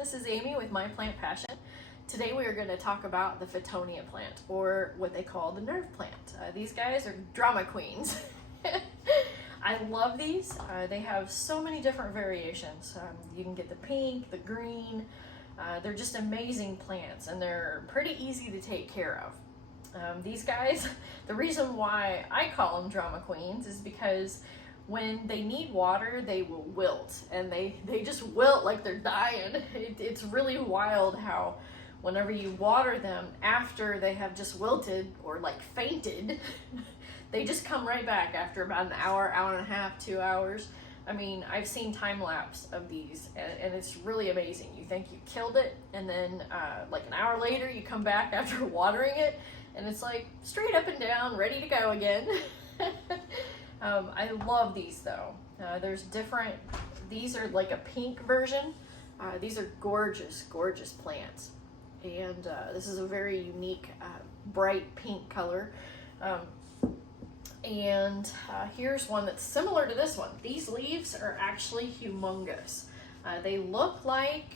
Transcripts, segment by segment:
this is Amy with My Plant Passion. Today we are going to talk about the Fittonia plant, or what they call the nerve plant. These guys are drama queens. I love these. They have so many different variations. You can get the pink, the green. They're just amazing plants, and they're pretty easy to take care of. These guys, the reason why I call them drama queens is because when they need water, they will wilt, and they just wilt like they're dying. It's really wild how whenever you water them after they have just wilted or like fainted, they just come right back after about an hour, hour and a half, 2 hours. I mean, I've seen time lapse of these, and it's really amazing. You think you killed it, and then like an hour later, you come back after watering it, and it's like straight up and down, ready to go again. I love these though. There's different, these are like a pink version. These are gorgeous, gorgeous plants. And this is a very unique, bright pink color. Here's one that's similar to this one. These leaves are actually humongous. They look like,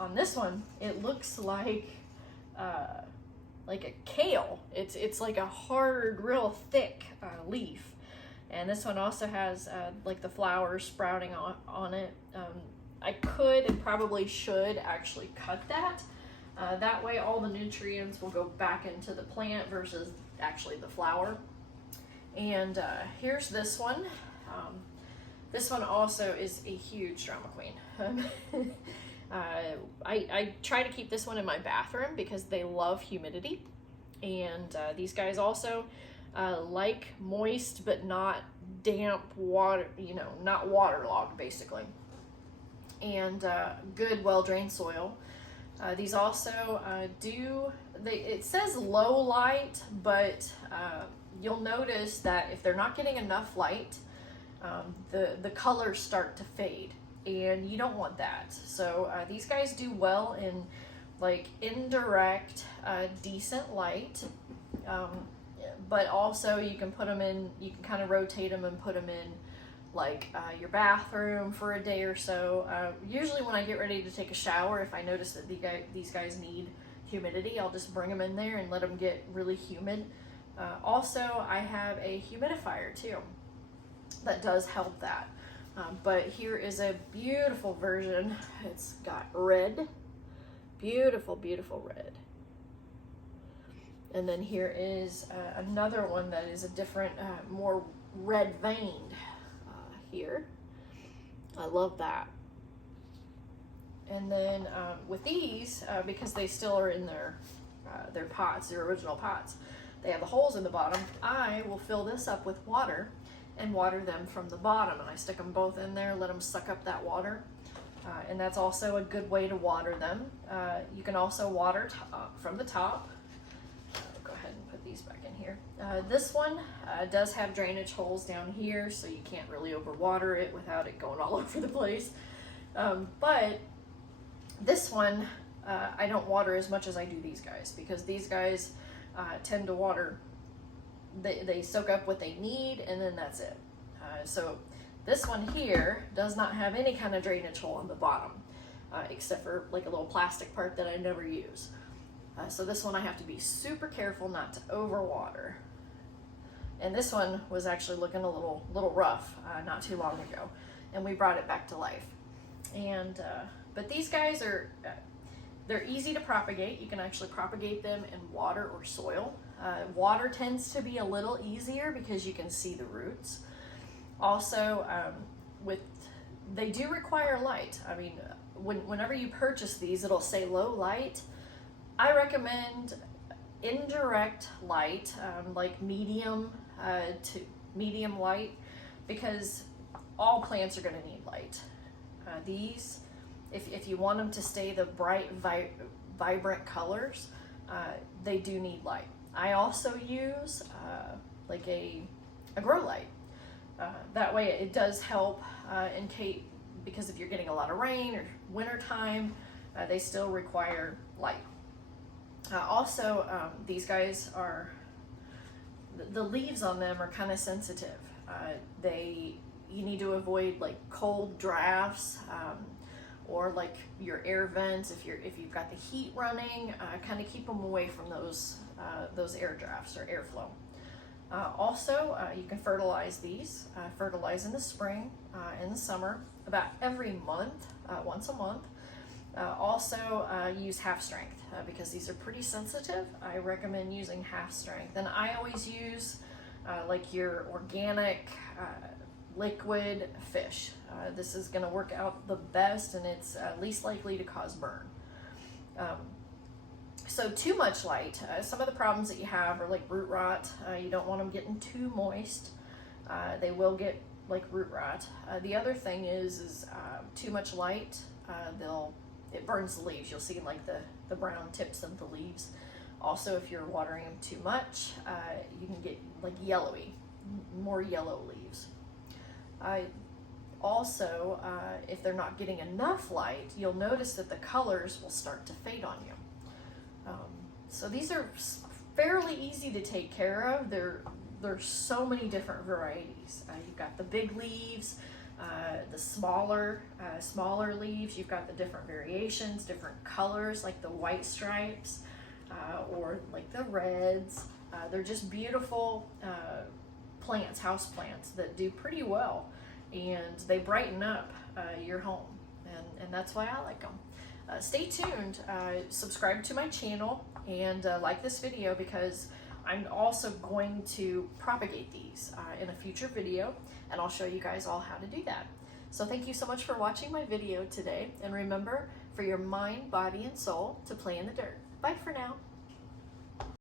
on this one, it looks like a kale. It's like a hard, real thick leaf. And this one also has like the flowers sprouting on it. I could and probably should actually cut that. That way all the nutrients will go back into the plant versus actually the flower. And here's this one. This one also is a huge drama queen. I try to keep this one in my bathroom because they love humidity, and these guys also like moist but not damp water, not waterlogged basically, and good well-drained soil. These also it says low light, but you'll notice that if they're not getting enough light, the colors start to fade, and you don't want that. So these guys do well in like indirect, decent light, but also you can put them in, you can kind of rotate them and put them in like your bathroom for a day or so. Usually when I get ready to take a shower, if I notice that these guys need humidity, I'll just bring them in there and let them get really humid. Also, I have a humidifier too that does help that. But here is a beautiful version. It's got red, beautiful, beautiful red. And then here is another one that is a different, more red veined here. I love that. And then with these, because they still are in their pots, their original pots, they have the holes in the bottom. I will fill this up with water and water them from the bottom, and I stick them both in there, let them suck up that water, and that's also a good way to water them. You can also water from the top. Go ahead and put these back in here. This one does have drainage holes down here, so you can't really overwater it without it going all over the place. But this one, I don't water as much as I do these guys, because these guys tend to water, they soak up what they need, and then that's it. So this one here does not have any kind of drainage hole on the bottom, except for like a little plastic part that I never use. So this one I have to be super careful not to overwater. And this one was actually looking a little rough not too long ago, and we brought it back to life. And but these guys are they're easy to propagate. You can actually propagate them in water or soil. Water tends to be a little easier because you can see the roots. Also, they do require light. I mean, whenever you purchase these, it'll say low light. I recommend indirect light, like medium to medium light, because all plants are going to need light. These, if you want them to stay the bright, vibrant colors, they do need light. I also use like a grow light. That way it does help in case, because if you're getting a lot of rain or winter time, they still require light. Also, these guys are, the leaves on them are kind of sensitive. You need to avoid like cold drafts, or like your air vents, if you've got the heat running, kind of keep them away from those air drafts or airflow. Also, you can fertilize these. Fertilize in the spring, in the summer, about every month, once a month. Also, use half strength because these are pretty sensitive. I recommend using half strength, and I always use like your organic liquid fish. This is going to work out the best, and it's least likely to cause burn. So too much light, some of the problems that you have are like root rot. You don't want them getting too moist. They will get like root rot. The other thing is too much light, it burns the leaves. You'll see like the brown tips of the leaves. Also, if you're watering them too much, you can get like yellowy, more yellow leaves. Also, if they're not getting enough light, you'll notice that the colors will start to fade on you. So these are fairly easy to take care of. There's so many different varieties. You've got the big leaves, the smaller leaves. You've got the different variations, different colors, like the white stripes, or like the reds. They're just beautiful plants, house plants that do pretty well, and they brighten up your home, and that's why I like them. Stay tuned, subscribe to my channel, and like this video, because I'm also going to propagate these in a future video, and I'll show you guys all how to do that. So thank you so much for watching my video today, and remember, for your mind, body, and soul, to play in the dirt. Bye for now.